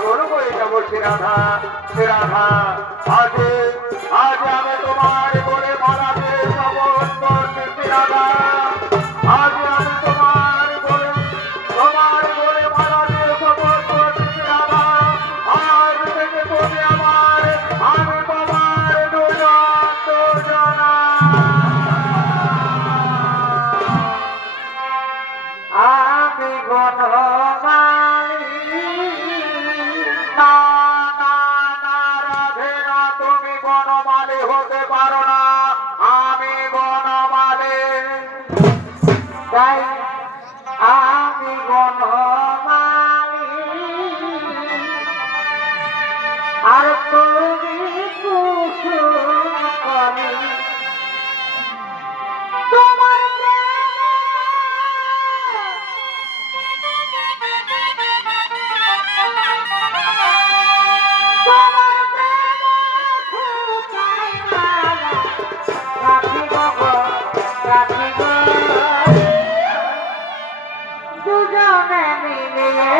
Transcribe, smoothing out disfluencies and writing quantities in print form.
পাগল হয়ে যাবো শ্রীরাধা শ্রীরাধা। আজ আজ আমি তোমার বলে মারাতে শপথ করছি শ্রীরাধা। আজ আমি তোমার বলে মারাতে শপথ করছি শ্রীরাধা। আজ থেকে তুমি আমার, আমি তোমার দুজন দুজনা। আমি বনমালী না না না রাধে না, তুমি বনমালী হতে পারো না, আমি বনমালী। তাই আমি বনমালী আর তুমি কুসুমকলি। তোমার দুজনে মিলিয়ে